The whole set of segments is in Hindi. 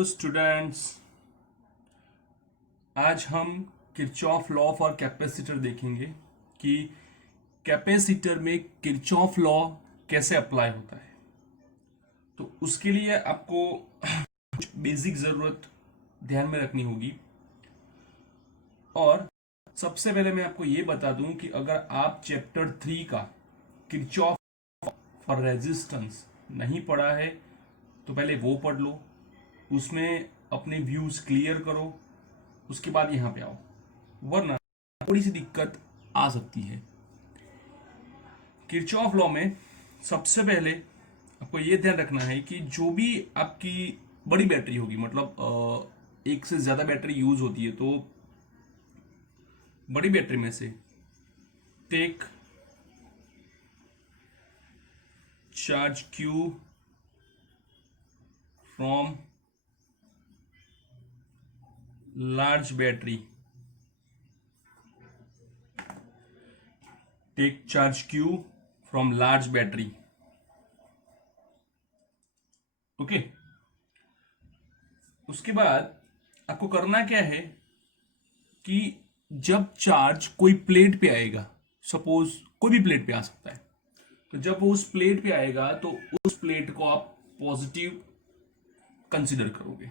Hello students. आज हम किरचॉफ लॉ फॉर कैपेसिटर देखेंगे कि कैपेसिटर में किरचॉफ लॉ कैसे अप्लाई होता है। तो उसके लिए आपको कुछ बेसिक ज़रूरत ध्यान में रखनी होगी। और सबसे पहले मैं आपको ये बता दूं कि अगर आप चैप्टर 3 का किरचॉफ फॉर रेजिस्टेंस नहीं पढ़ा है तो पहले वो पढ़ लो, उसमें अपने व्यूज क्लियर करो, उसके बाद यहां पे आओ, वरना थोड़ी सी दिक्कत आ सकती है। किरचॉफ लॉ में सबसे पहले आपको यह ध्यान रखना है कि जो भी आपकी बड़ी बैटरी होगी, मतलब एक से ज्यादा बैटरी यूज होती है, तो बड़ी बैटरी में से take charge Q from large battery, take charge q from large battery. Okay, उसके बाद आपको करना क्या है कि जब चार्ज कोई प्लेट पे आएगा, सपोज कोई भी प्लेट पे आ सकता है, तो जब वो उस प्लेट पे आएगा तो उस प्लेट को आप पॉजिटिव कंसीडर करोगे।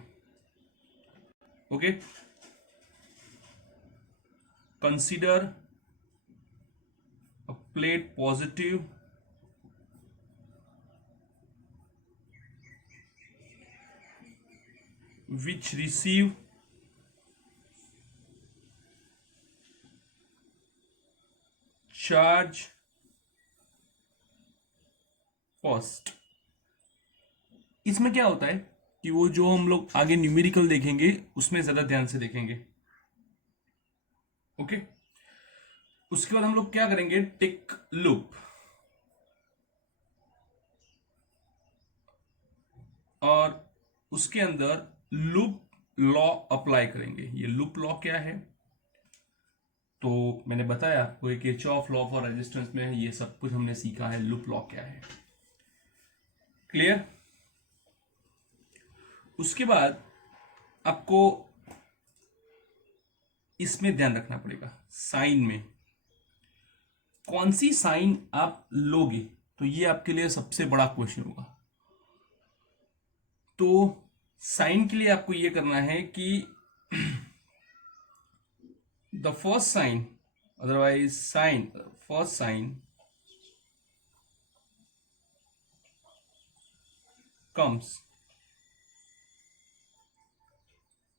Okay, consider a plate positive which receive charge first। इसमें क्या होता है कि वो जो हम लोग आगे न्यूमेरिकल देखेंगे उसमें ज्यादा ध्यान से देखेंगे। ओके, उसके बाद हम लोग क्या करेंगे, टिक लूप, और उसके अंदर लूप लॉ अप्लाई करेंगे। ये लूप लॉ क्या है तो मैंने बताया आपको, किरचॉफ लॉ फॉर रेजिस्टेंस में ये सब कुछ हमने सीखा है। लूप लॉ क्या है, क्लियर। उसके बाद आपको इसमें ध्यान रखना पड़ेगा, साइन में कौन सी साइन आप लोगे, तो ये आपके लिए सबसे बड़ा क्वेश्चन होगा। तो साइन के लिए आपको ये करना है कि the first sign, otherwise sign, first sign comes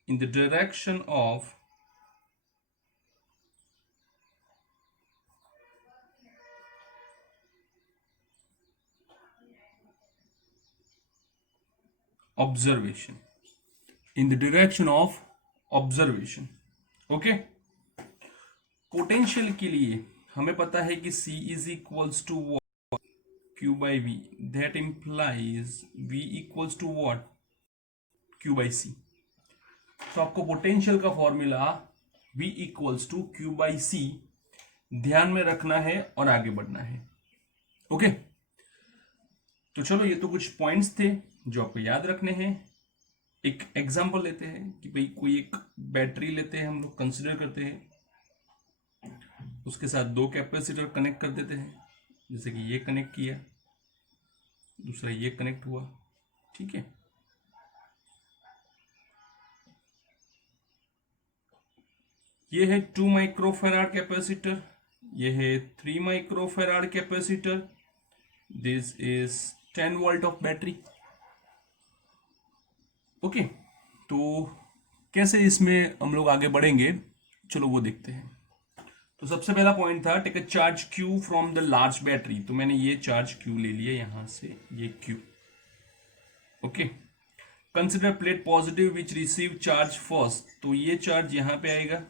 in the direction of observation, in the direction of observation। Okay, potential के लिए हमें पता है कि C is equals to what, Q by V, that implies V equals to what, Q by C। तो आपको पोटेंशियल का formula V equals to Q by C ध्यान में रखना है और आगे बढ़ना है। ओके, तो चलो, ये तो कुछ पॉइंट्स थे जो आपको याद रखने हैं। एक एग्जांपल लेते हैं कि भाई कोई एक बैटरी लेते हैं, हम लोग कंसिडर करते हैं, उसके साथ दो कैपेसिटर कनेक्ट कर देते हैं, जैसे कि ये कनेक्ट किया, दूसरा ये कनेक्ट हुआ, ठीक है। ये है 2 माइक्रोफेराड कैपेसिटर, ये है 3 microfarad capacitor, this is 10 volt of battery. Okay, तो कैसे इसमें हम लोग आगे बढ़ेंगे, चलो वो देखते हैं। तो सबसे पहला पॉइंट था take a charge Q from the large battery, तो मैंने ये चार्ज क्यू ले लिया यहां से, ये Q. Okay, consider plate positive which receive charge first, तो ये चार्ज यहां पे आएगा,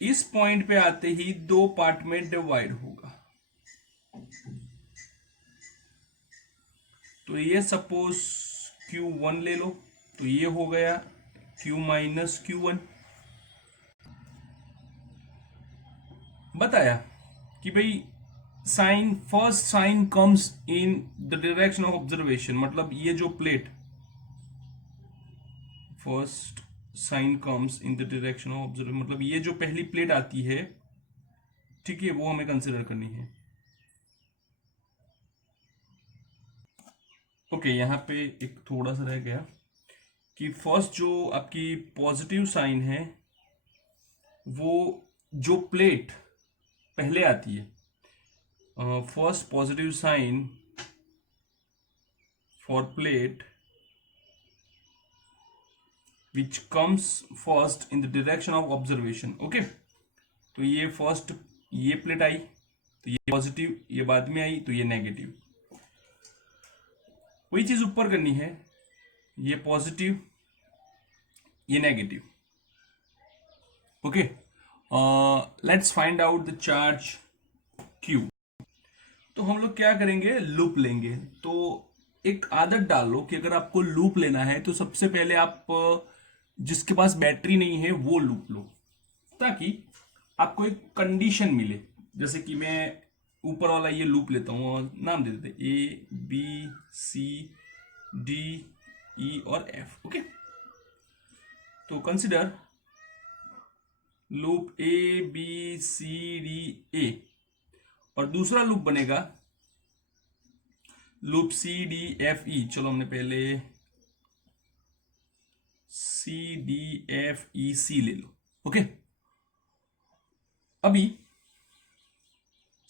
इस पॉइंट पे आते ही दो पार्ट में डिवाइड होगा। तो ये सपोज Q1 ले लो, तो ये हो गया Q माइनस Q1। बताया कि भाई sign, first sign comes in the direction of observation, मतलब ये जो plate first sign comes in the direction of observer, मतलब ये जो पहली प्लेट आती है, ठीक है, वो हमें कंसिडर करनी है। ओके, यहाँ पे एक थोड़ा सा रह गया कि फर्स्ट जो आपकी पॉजिटिव साइन है, वो जो प्लेट पहले आती है, first positive sign for plate which comes first in the direction of observation. Okay, तो ये फर्स्ट ये प्लेट आई तो ये पॉजिटिव, ये बाद में आई तो ये नेगेटिव। वही चीज ऊपर करनी है, ये पॉजिटिव ये negative. Okay, let's find out the charge Q। तो हम लोग क्या करेंगे, लूप लेंगे। तो एक आदत डाल लो कि अगर आपको लूप लेना है तो सबसे पहले आप जिसके पास बैटरी नहीं है वो लूप लो, ताकि आपको एक कंडीशन मिले। जैसे कि मैं ऊपर वाला ये लूप लेता हूँ और नाम दे देते A B C D E और F। ओके, तो कंसिडर लूप ABCDA और दूसरा लूप बनेगा लूप CDFE। चलो हमने पहले CDFEC ले लो। ओके, अभी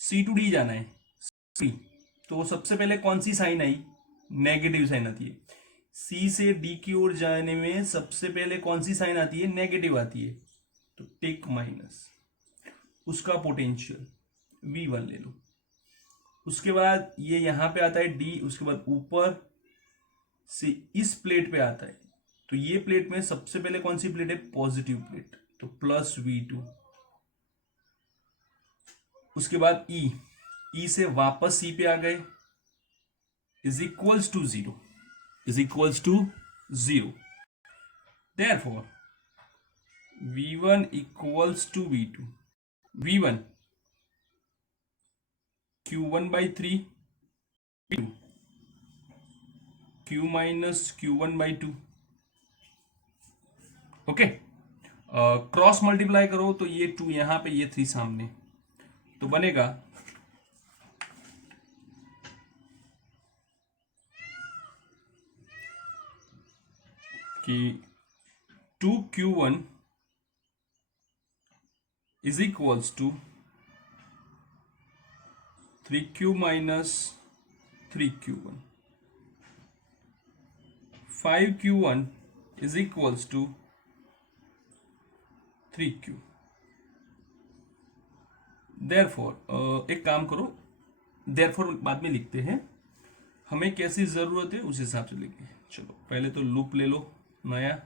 C to D जाना है, C, तो सबसे पहले कौन सी साइन आई, नेगेटिव साइन आती है। C से D की ओर जाने में सबसे पहले कौन सी साइन आती है, नेगेटिव आती है, तो टिक माइनस, उसका पोटेंशियल V1 ले लो। उसके बाद ये यहां पे आता है D, उसके बाद ऊपर से इस प्लेट पे आता है, तो ये प्लेट में सबसे पहले कौन सी प्लेट है, पॉजिटिव प्लेट, तो प्लस V2। उसके बाद E से वापस C पे आ गए, is equals to zero, is equals to zero. Therefore V1 equals to V2। V1 Q1 by 3, V2 Q minus Q1 by 2। Okay, cross multiply करो तो ये 2 यहां पे, ये 3 सामने, तो बनेगा कि 2Q1 is equals to 3Q minus 3Q1। 5Q1 is equals to 3Q। Therefore एक काम करो, therefore बाद में लिखते हैं, हमें कैसी जरूरत है उस हिसाब से लिखेंगे। चलो पहले तो लूप ले लो नया,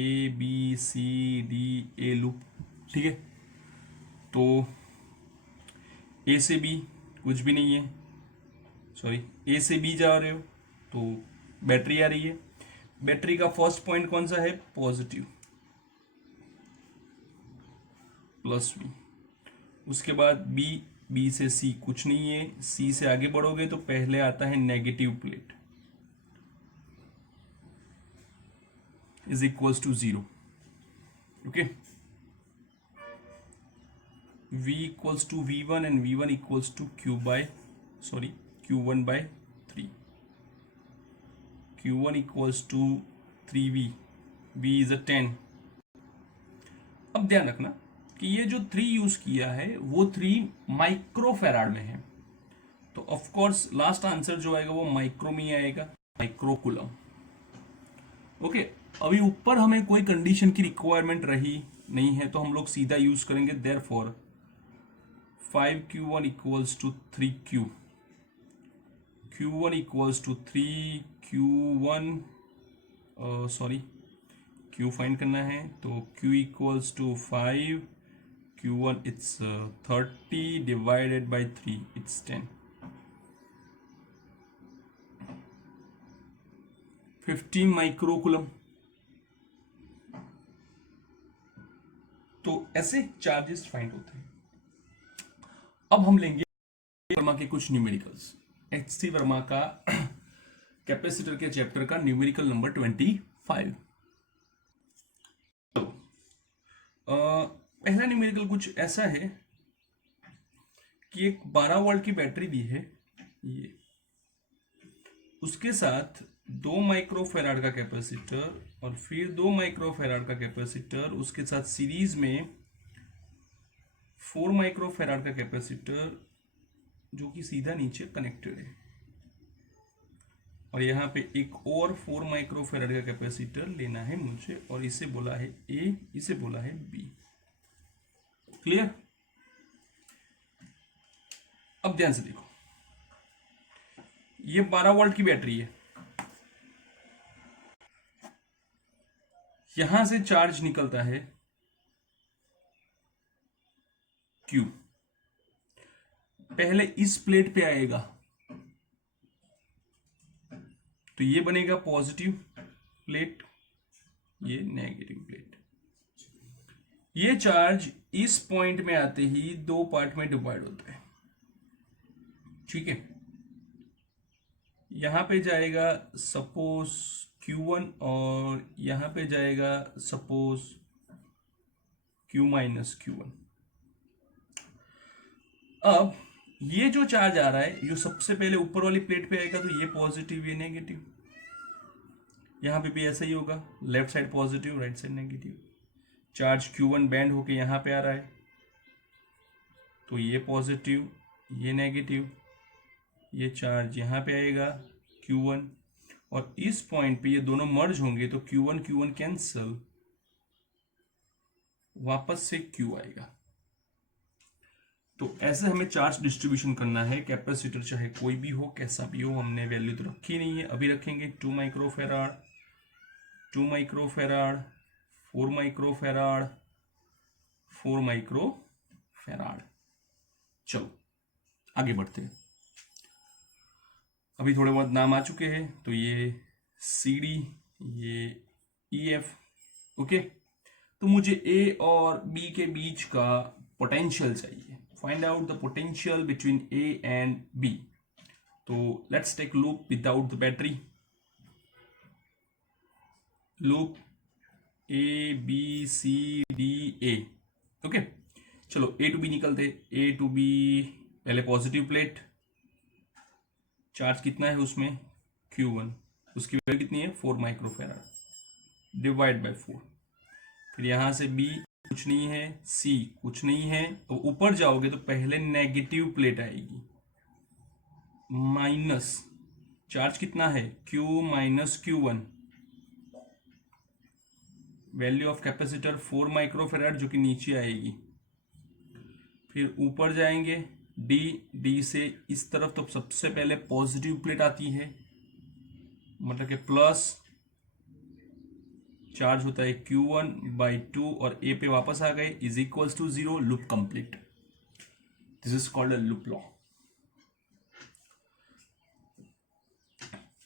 ABCDA लूप, ठीक है। तो A से B कुछ भी नहीं है, सॉरी A से B जा रहे हो तो बैटरी आ रही है। बैटरी का फर्स्ट पॉइंट कौन सा है, पॉजिटिव, प्लस V। उसके बाद B से C कुछ नहीं है, C से आगे बढ़ोगे तो पहले आता है negative plate, is equals to 0। Okay, V equals to V1 and V1 equals to Q1 by 3। Q1 equals to 3V, V is a 10। अब ध्यान रखना कि ये जो 3 यूज किया है वो 3 माइक्रोफेराड में है, तो ऑफ कोर्स लास्ट आंसर जो आएगा वो माइक्रो में ही आएगा, माइक्रो कूलम। ओके, अभी ऊपर हमें कोई कंडीशन की रिक्वायरमेंट रही नहीं है तो हम लोग सीधा यूज करेंगे, therefore 5Q1 equals to 3Q, Q1 equals to 3 Q1, sorry Q find करना है तो Q equals to 5 Q1 it's 30 divided by 3 it's 10, 15 microcoulomb. तो ऐसे चार्जेस फाइंड होते हैं। अब हम लेंगे वर्मा के कुछ न्यूमेरिकल्स, HC वर्मा का कैपेसिटर के चैप्टर का न्यूमेरिकल नंबर 25। पहला न्यूमेरिकल कुछ ऐसा है कि एक 12 वोल्ट की बैटरी दी है, ये उसके साथ 2 माइक्रोफेराड का कैपेसिटर और फिर 2 माइक्रोफेराड का कैपेसिटर, उसके साथ सीरीज में 4 माइक्रोफेराड का कैपेसिटर जो कि सीधा नीचे कनेक्टेड है, और यहाँ पे एक और 4 माइक्रोफेराड का कैपेसिटर लेना है मुझे, और इसे बोला है ए, इसे बोला है बी। क्लियर? अब ध्यान से देखो, ये 12 वोल्ट की बैटरी है, यहां से चार्ज निकलता है Q, पहले इस प्लेट पे आएगा तो ये बनेगा पॉजिटिव प्लेट, ये नेगेटिव प्लेट। ये चार्ज इस पॉइंट में आते ही 2 पार्ट में डिवाइड होता है, ठीक है। यहां पे जाएगा सपोज Q1 और यहां पे जाएगा सपोज Q माइनस Q1। अब ये जो चार्ज आ रहा है, जो सबसे पहले ऊपर वाली प्लेट पे आएगा तो ये पॉजिटिव, ये नेगेटिव। यहां पे भी ऐसा ही होगा, left side positive, right side negative. Charge Q1 band होके यहां पे आ रहा है तो ये पॉजिटिव, ये नेगेटिव। ये चार्ज यहां पे आएगा Q1, और इस पॉइंट पे ये दोनों मर्ज होंगे तो Q1 Q1 कैंसल, वापस से Q आएगा। तो ऐसे हमें चार्ज डिस्ट्रीब्यूशन करना है। कैपेसिटर चाहे कोई भी हो, कैसा भी हो, हमने वैल्यू तो रखी नहीं है, अभी रखेंगे 2 माइक्रोफेराड, 2 माइक्रोफेराड, 4 माइक्रोफेराड, 4 माइक्रोफेराड। चलो आगे बढ़ते हैं। अभी थोड़े बहुत नाम आ चुके हैं, तो ये CD, ये EF, ओके। तो मुझे A और B के बीच का पोटेंशियल चाहिए। Find out the potential between A and B। तो let's take loop without the battery. Loop A B C D A, okay. चलो A टू B निकलते। A टू B, पहले पॉजिटिव प्लेट, चार्ज कितना है उसमें Q1, उसकी वैल्यू कितनी है 4 माइक्रोफेराड, डिवाइड बाय 4। फिर यहां से B कुछ नहीं है, C कुछ नहीं है, तो ऊपर जाओगे तो पहले नेगेटिव प्लेट आएगी, माइनस चार्ज कितना है Q minus Q1, value of capacitor 4 microfarad जो कि नीचे आएगी। फिर ऊपर जाएंगे D से इस तरफ, तो सबसे पहले पॉजिटिव प्लेट आती है, मतलब कि प्लस चार्ज होता है Q1/2 और A पे वापस आ गए, is equals to 0, loop complete. This is called a loop law.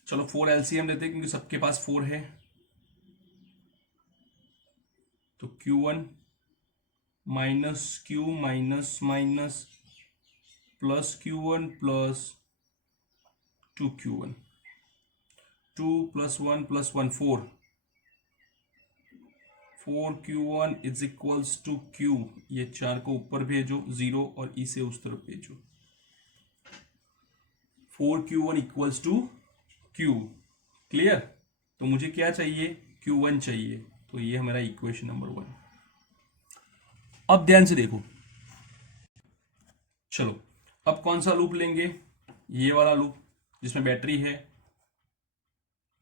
चलो 4 LCM लेते हैं क्योंकि सबके पास 4 है। तो Q1 minus Q minus minus plus Q1 plus 2Q1, 2 + 1 + 1 4, 4Q1 is equals to Q, ये 4 को ऊपर भेजो 0 और इसे उस तरफ भेजो, 4Q1 equals to Q। Clear? तो मुझे क्या चाहिए, Q1 चाहिए, तो ये हमारा इक्वेशन नंबर 1। अब ध्यान से देखो, चलो अब कौन सा लूप लेंगे, ये वाला लूप जिसमें बैटरी है,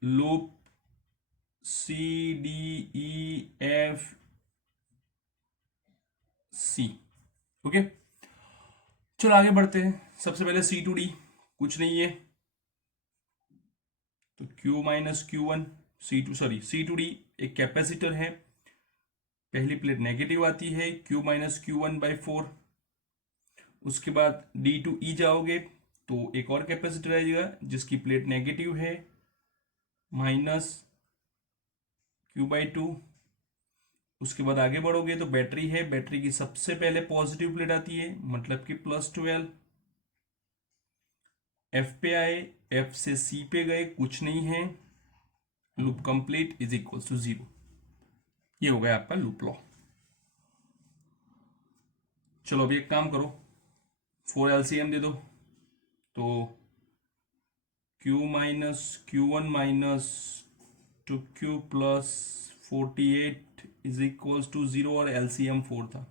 लूप CDEFC, ओके। चलो आगे बढ़ते हैं। सबसे पहले C to D कुछ नहीं है, तो Q minus Q1, C to D एक कैपेसिटर है, पहली प्लेट नेगेटिव आती है, Q माइनस Q1/4। उसके बाद D to E जाओगे तो एक और कैपेसिटर आएगा जिसकी प्लेट नेगेटिव है, माइनस Q/2। उसके बाद आगे बढ़ोगे तो बैटरी है, बैटरी की सबसे पहले पॉजिटिव प्लेट आती है, मतलब कि +12। F पे आए, F से C पे गए, कुछ नहीं है, loop complete, is equal to 0। ये हो गया आपका लूप लॉ। चलो अभी एक काम करो, 4 LCM दे दो, तो Q minus Q1 minus 2Q plus 48 is equals to 0, और LCM 4 था,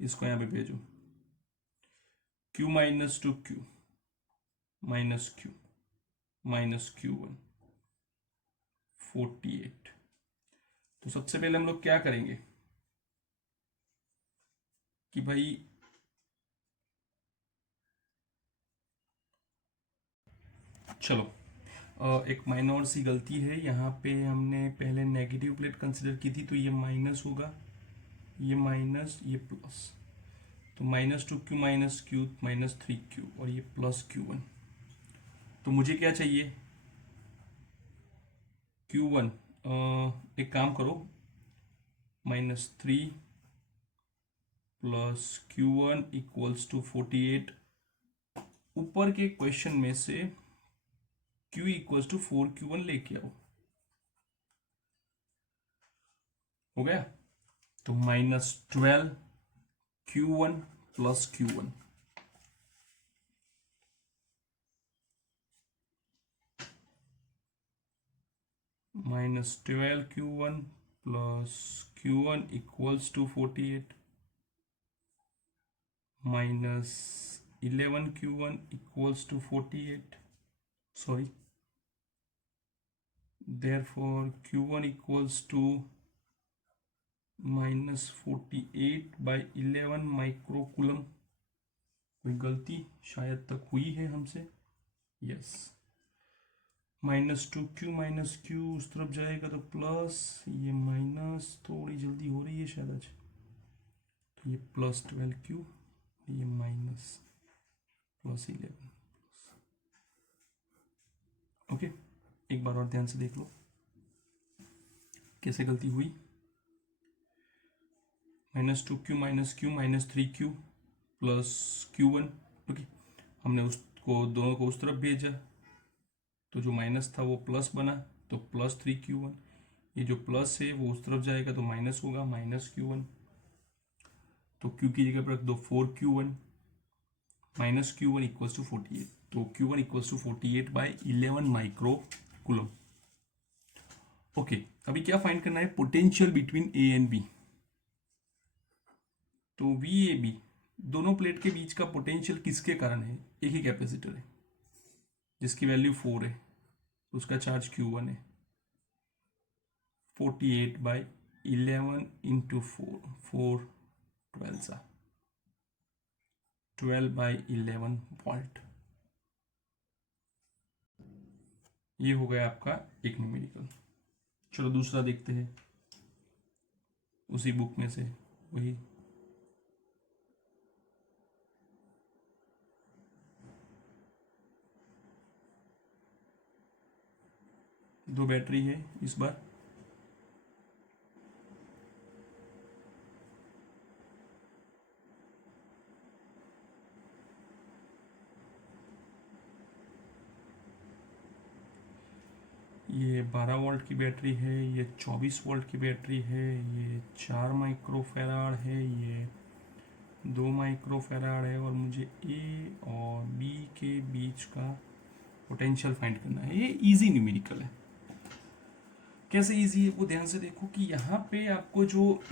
इसको यहाँ पे भेजो, Q minus 2Q minus Q minus Q1 48। तो सबसे पहले हम लोग क्या करेंगे कि भाई चलो, एक माइनर सी गलती है यहाँ पे, हमने पहले नेगेटिव प्लेट कंसिडर की थी, तो ये माइनस होगा, ये माइनस, ये प्लस, तो -2Q minus Q minus 3Q, और ये प्लस Q1। तो मुझे क्या चाहिए, Q1, एक काम करो, -3 प्लस Q1 इक्वल्स टू 48। ऊपर के क्वेश्चन में से Q इक्वल्स टू 4Q1 लेके आओ, हो गया। तो -12 Q1 plus Q1, -12 Q1 plus Q1 equals to 48, -11 Q1 equals to 48, sorry, therefore Q1 equals to -48/11 microcoulomb. कोई गलती शायद तक हुई है हमसे, यस, -2Q माइनस Q उस तरफ जाएगा तो प्लस, ये माइनस थोड़ी जल्दी हो रही है शायद आज, तो ये +12Q, ये माइनस +11। ओके, एक बार और ध्यान से देख लो कैसे गलती हुई, -2Q minus Q minus 3Q plus Q1। Okay, हमने उसको दोनों को उस तरफ भेजा, तो जो माइनस था वो प्लस बना, तो +3Q1, ये जो प्लस है वो उस तरफ जाएगा तो माइनस होगा, -Q1, तो Q की जगह पर रख दो 4Q1, -Q1 इक्वल्स टू 48, तो Q1 equals to 48/11 microcoulomb. Okay, अभी क्या फाइंड करना है, potential between A and B. तो VAB दोनों प्लेट के बीच का पोटेंशियल किसके कारण है, एक ही कैपेसिटर है जिसकी वैल्यू 4 है, उसका चार्ज Q1 है, 48/11 इंटू 4, 12/11 वोल्ट। ये हो गया आपका एक न्यूमेरिकल। चलो दूसरा देखते हैं, उसी बुक में से वही, दो बैटरी है इस बार, ये 12 वोल्ट की बैटरी है, ये 24 वोल्ट की बैटरी है, ये 4 माइक्रोफेराड है, ये 2 माइक्रोफेराड है, और मुझे ए और बी के बीच का पोटेंशियल फाइंड करना है। ये इजी न्यूमेरिकल है। कैसे इजी है वो ध्यान से देखो कि यहाँ पे आपको जो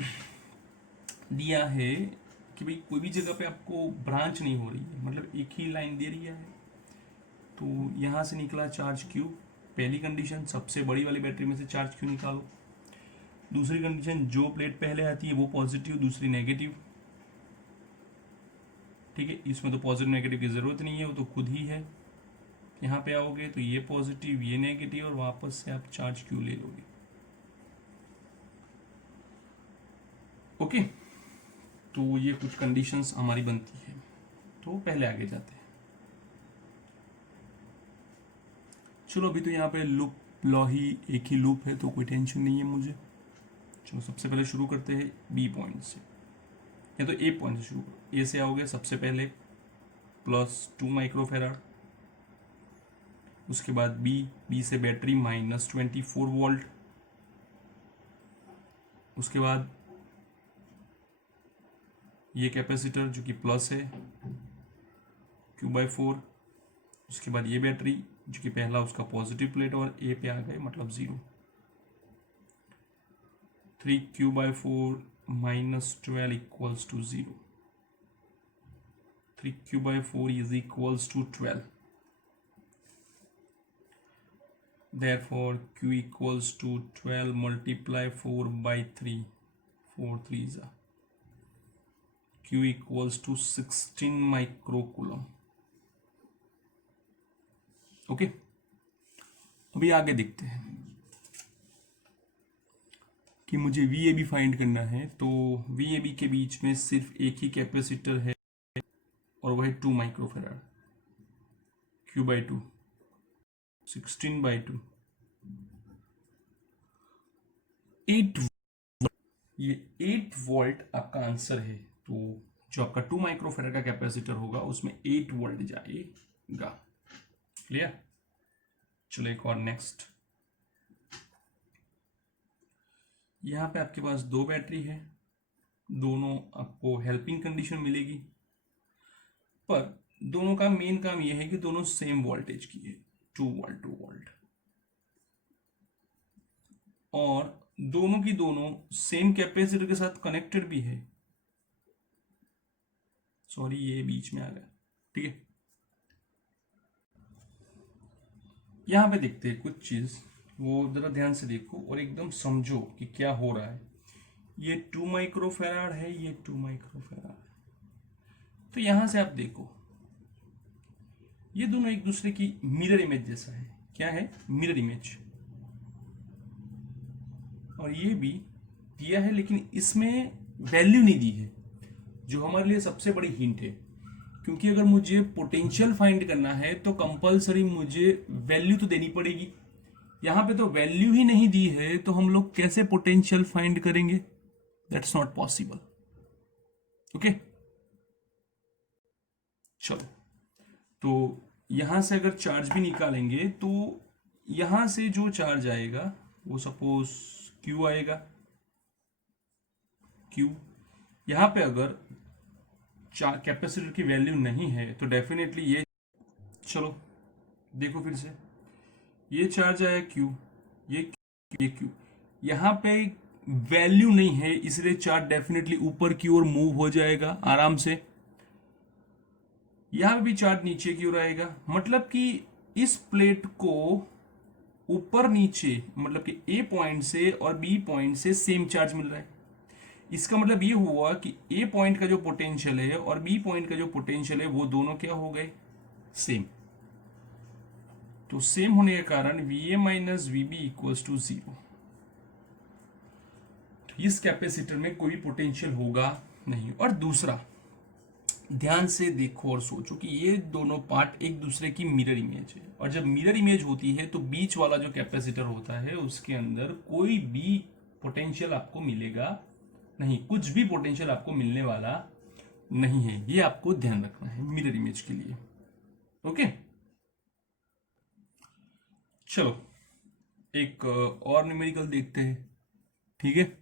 दिया है कि भाई कोई भी जगह पे आपको ब्रांच नहीं हो रही है, मतलब एक ही लाइन दे रही है, तो यहाँ से निकला चार्ज Q, पहली कंडीशन, सबसे बड़ी वाली बैटरी में से चार्ज Q निकालो। दूसरी कंडीशन, जो प्लेट पहले आती है वो पॉजिटिव, दूसरी नेगेटिव, ठीक है, इसमें तो पॉजिटिव नेगेटिव की जरूरत नहीं है, वो तो खुद ही है। यहाँ पे आओगे तो ये पॉजिटिव ये नेगेटिव, और वापस से आप चार्ज Q ले लोगे। ओके, तो ये कुछ कंडीशंस हमारी बनती है, तो पहले आगे जाते हैं। चलो अभी तो यहाँ पे लूप लॉ ही एक ही लूप है, तो कोई टेंशन नहीं है मुझे। चलो सबसे पहले शुरू करते हैं बी पॉइंट से, या तो ए पॉइंट से शुरू करो। ए से आओगे सबसे पहले +2 माइक्रोफेराड, उसके बाद बी से बैटरी -24 वोल्ट, उसके बाद ये कैपेसिटर जो कि प्लस है Q/4, उसके बाद ये बैटरी जो कि पहला उसका पॉजिटिव प्लेट और ए पे आ गए मतलब 0। 3Q/4 minus 12 equals to 0. 3Q/4 is equals to 12. Therefore, Q equals to 12 multiply 4 by 3. 4 3s are. Q equals to 16 microcoulomb. Okay, अभी आगे देखते हैं कि मुझे VAB फाइंड करना है। तो VAB के बीच में सिर्फ एक ही कैपेसिटर है और वह है 2 माइक्रोफेराड। Q/2 16/2 8 ये 8 वोल्ट आपका आंसर है। तो जो आपका 2 माइक्रोफेराड का कैपेसिटर होगा उसमें 8 वोल्ट जाएगा। क्लियर? चलो एक और नेक्स्ट। यहां पे आपके पास 2 बैटरी है, दोनों आपको हेल्पिंग कंडीशन मिलेगी, पर दोनों का मेन काम यह है कि दोनों सेम वोल्टेज की है, 2 वोल्ट 2 वोल्ट, और दोनों की दोनों सेम कैपेसिटर के साथ कनेक्टेड भी है। सॉरी ये बीच में आ गया, ठीक है। यहां पे देखते हैं कुछ चीज, वो जरा ध्यान से देखो और एकदम समझो कि क्या हो रहा है। ये 2 माइक्रोफेराड है, ये 2 माइक्रोफेराड है। तो यहां से आप देखो ये दोनों एक दूसरे की मिरर इमेज जैसा है। क्या है? Mirror image. और ये भी दिया है लेकिन इसमें वैल्यू नहीं दी है, जो हमारे लिए सबसे बड़ी हिंट है। क्योंकि अगर मुझे पोटेंशियल फाइंड करना है तो कंपलसरी मुझे वैल्यू तो देनी पड़ेगी। यहां पे तो वैल्यू ही नहीं दी है, तो हम लोग कैसे पोटेंशियल फाइंड करेंगे? That's not possible. ओके, चलो। तो यहां से अगर चार्ज भी निकालेंगे तो यहां से जो चार्ज आएगा वो सपोज Q आएगा, Q। यहां पे अगर कैपेसिटर की वैल्यू नहीं है तो डेफिनेटली ये, चलो देखो फिर से, ये चार्ज आया Q, ये Q, यहां पे वैल्यू नहीं है इसलिए चार्ज डेफिनेटली ऊपर की ओर मूव हो जाएगा आराम से। यहां भी चार्ज नीचे की ओर आएगा, मतलब कि इस प्लेट को ऊपर नीचे, मतलब कि ए पॉइंट से और बी पॉइंट से सेम चार्ज मिल रहा है। इसका मतलब ये हुआ कि ए पॉइंट का जो पोटेंशियल है और बी पॉइंट का जो पोटेंशियल है वो दोनों क्या हो गए? सेम। तो सेम होने के कारण VA minus VB equals to 0। इस कैपेसिटर में कोई पोटेंशियल होगा नहीं। और दूसरा, ध्यान से देखो और सोचो कि ये दोनों पार्ट एक दूसरे की मिरर इमेज है, और जब मिरर इमेज होती है तो बीच वाला जो कैपेसिटर होता है उसके अंदर कोई भी पोटेंशियल आपको मिलेगा नहीं, कुछ भी पोटेंशियल आपको मिलने वाला नहीं है। ये आपको ध्यान रखना है मिरर इमेज के लिए। ओके, चलो एक और न्यूमेरिकल देखते हैं, ठीक है।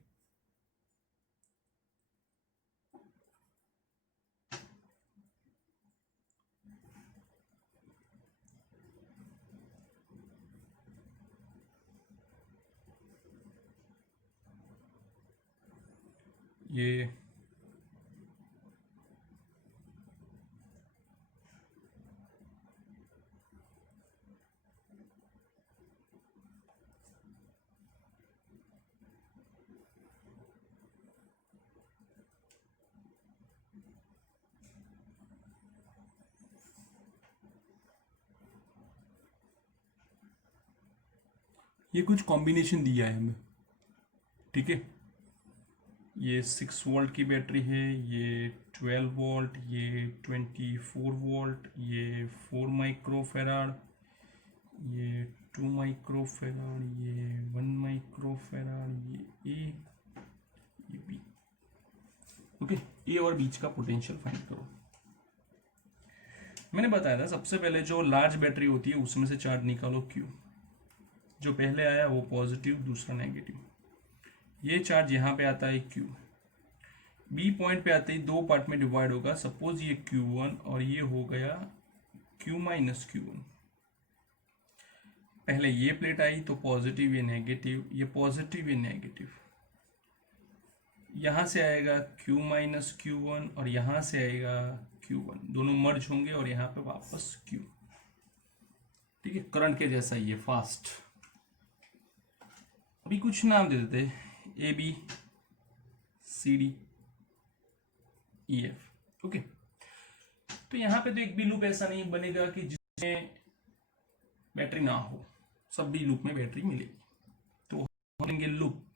ये कुछ कॉम्बिनेशन दिया है हमें, ठीक है। ये 6 वोल्ट की बैटरी है, ये 12 वोल्ट, ये 24 वोल्ट, ये 4 माइक्रोफेराड, ये 2 माइक्रोफेराड, ये 1 माइक्रोफेराड, ये ए, ये बी। ओके, ए और बीच का पोटेंशियल फाइंड करो। मैंने बताया था सबसे पहले जो लार्ज बैटरी होती है उसमें से चार्ज निकालो Q। जो पहले आया वो पॉजिटिव, दूसरा नेगेटिव। ये चार्ज यहां पे आता है Q, बी पॉइंट पे आते ही दो पार्ट में डिवाइड होगा। सपोज ये Q1 और ये हो गया Q माइनस Q1। पहले ये प्लेट आई तो पॉजिटिव ये नेगेटिव, ये पॉजिटिव ये नेगेटिव, यहां से आएगा Q माइनस Q1 और यहां से आएगा Q1, दोनों मर्ज होंगे और यहाँ पे वापस Q। ठीक है, करंट के जैसा ही है, फास्ट। अभी कुछ नाम दे देते, A B C D E F. Okay, तो यहाँ पे तो एक भी लूप ऐसा नहीं बनेगा कि जिसमें बैटरी ना हो, सब भी लूप में बैटरी मिलेगी। तो हम loop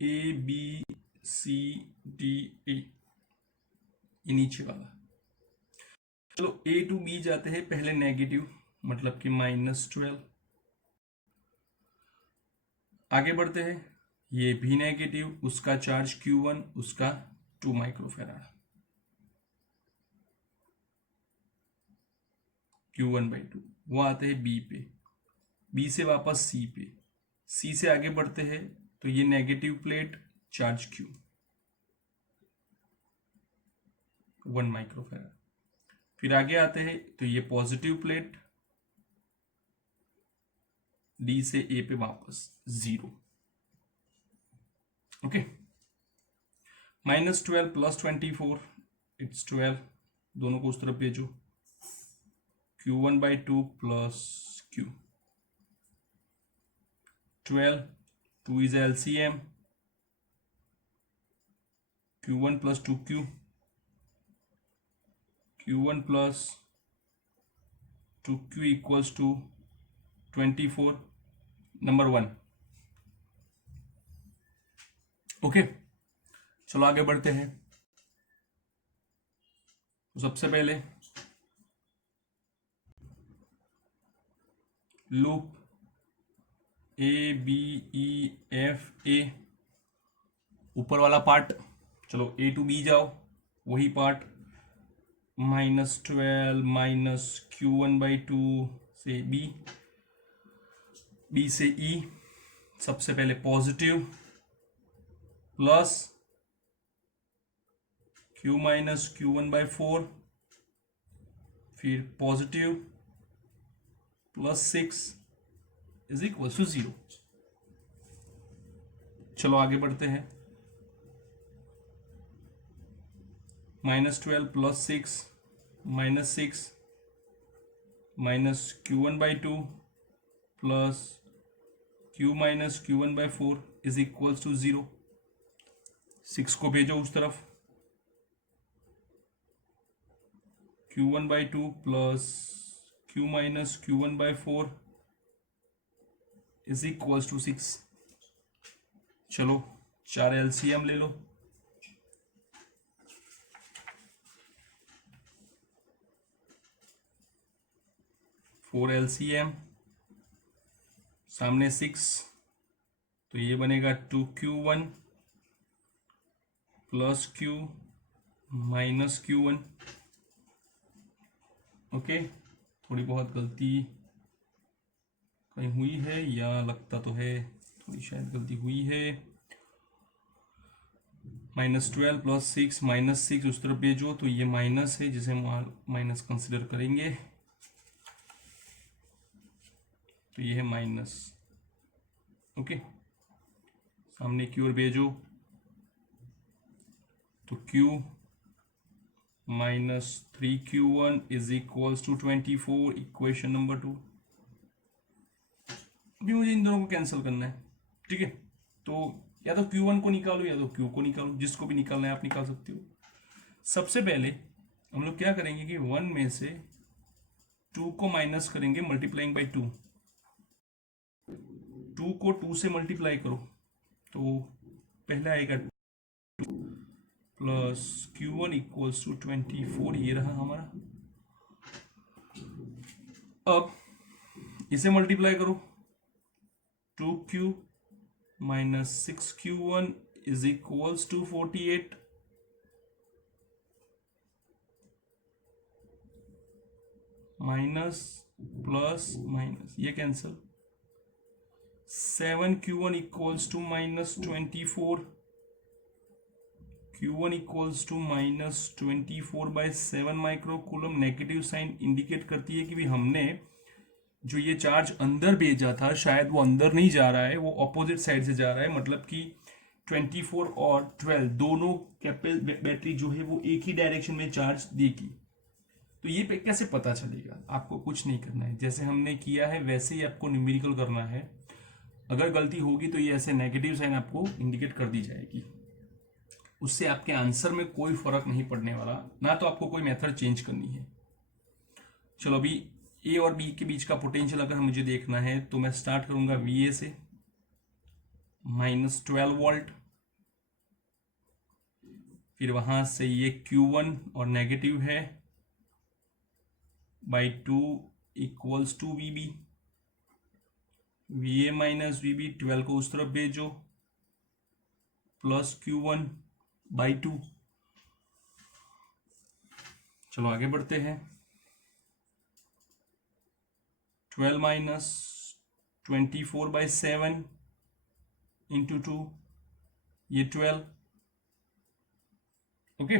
A B C D A, ये नीचे वाला। चलो ए टू बी जाते हैं, पहले नेगेटिव मतलब कि -12। आगे बढ़ते हैं, ये भी नेगेटिव, उसका चार्ज Q1, उसका 2 माइक्रोफेराड, Q1/2। वो आते हैं बी पे, बी से वापस सी पे, सी से आगे बढ़ते हैं तो ये negative plate, charge Q, 1 microfarad. फिर आगे आते हैं तो ये पॉजिटिव प्लेट, डी से ए पे वापस 0। ओके, -12 + 24 इट्स 12, दोनों को उस तरफ भेजो, Q1/2 plus Q, 12, 2 is LCM, Q1 plus 2Q, Q1 plus 2Q equals to 24, number 1। Okay, चलो आगे बढ़ते हैं। तो सबसे पहले loop A B E F A, ऊपर वाला पार्ट, चलो ए टू बी जाओ, वही पार्ट, -12 माइनस Q1/2 से बी, बी से ई, सबसे पहले positive plus Q minus Q1/4, फिर पॉजिटिव +6 इज इक्वल टू 0। चलो आगे बढ़ते हैं, -12 + 6 -6 minus Q1/2 plus Q minus Q1/4 is equal to 0। 6 को भेजो उस तरफ, Q1/2 plus Q minus Q1/4 is equal to 6। चलो 4 LCM ले लो, फोर LCM, सामने 6, तो ये बनेगा 2Q1 plus Q minus Q1। Okay, थोड़ी बहुत गलती कहीं हुई है या लगता तो है थोड़ी शायद गलती हुई है। -12 + 6 -6 उस तरफ भेजो तो ये माइनस है, जिसे हम माइनस कंसिडर करेंगे, तो ये है माइनस। ओके, सामने की ओर भेजो तो Q minus 3Q1 is equals to 24, इक्वेशन नंबर 2। अभी मुझे इन दोनों को कैंसिल करना है। ठीक है, तो या तो Q1 को निकालो या तो Q को निकालो, जिसको भी निकालना है आप निकाल सकते हो। सबसे पहले हम लोग क्या करेंगे कि 1 में से 2 को माइनस करेंगे, मल्टीप्लाइंग बाई 2। 2 को 2 से मल्टीप्लाई करो तो पहला आएगा 2 प्लस Q1 इक्वल्स टू 24, ये रहा हमारा। अब इसे मल्टीप्लाई करो, 2Q minus 6Q1 is equals to 48, minus plus minus, ये cancel, 7q1 equals to -24, q1 equals to -24/7 microcoulomb. Negative sign indicate करती है कि भी हमने जो ये चार्ज अंदर भेजा था शायद वो अंदर नहीं जा रहा है, वो ऑपोजिट साइड से जा रहा है, मतलब कि 24 और 12 दोनों बैटरी जो है वो एक ही डायरेक्शन में चार्ज देगी। तो ये कैसे पता चलेगा? आपको कुछ नहीं करना है, जैसे हमने किया है वैसे ही आपको न्यूमेरिकल करना है। अगर गलती होगी तो ये ऐसे नेगेटिव साइन आपको इंडिकेट कर दी जाएगी, उससे आपके आंसर में कोई फर्क नहीं पड़ने वाला, ना तो आपको कोई मेथड चेंज करनी है। चलो अभी ए और बी के बीच का पोटेंशियल अगर मुझे देखना है तो मैं स्टार्ट करूंगा वी से, -12 वोल्ट, फिर वहां से ये Q1 और नेगेटिव है /2 equals to VB, VA minus VB, 12 को उस तरफ भेजो, प्लस Q1/2। चलो आगे बढ़ते हैं। 12 माइनस 24/7 इंटू 2, ये 12। ओके,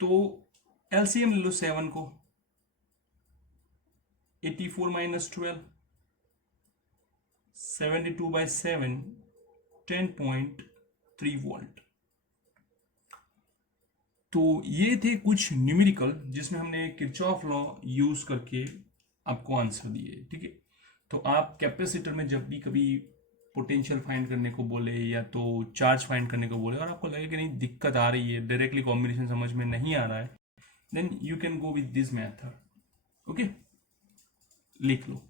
तो एलसीएम ले लो 7 को, 84 माइनस 12, 72/7, 10.3 वोल्ट। तो ये थे कुछ न्यूमेरिकल जिसमें हमने किरचॉफ लॉ यूज करके आपको आंसर दिए। ठीक है, तो आप कैपेसिटर में जब भी कभी पोटेंशियल फाइंड करने को बोले या तो चार्ज फाइंड करने को बोले और आपको लगे कि नहीं दिक्कत आ रही है, डायरेक्टली कॉम्बिनेशन समझ में नहीं आ रहा है, then you can go with this method. Okay, लिख लो।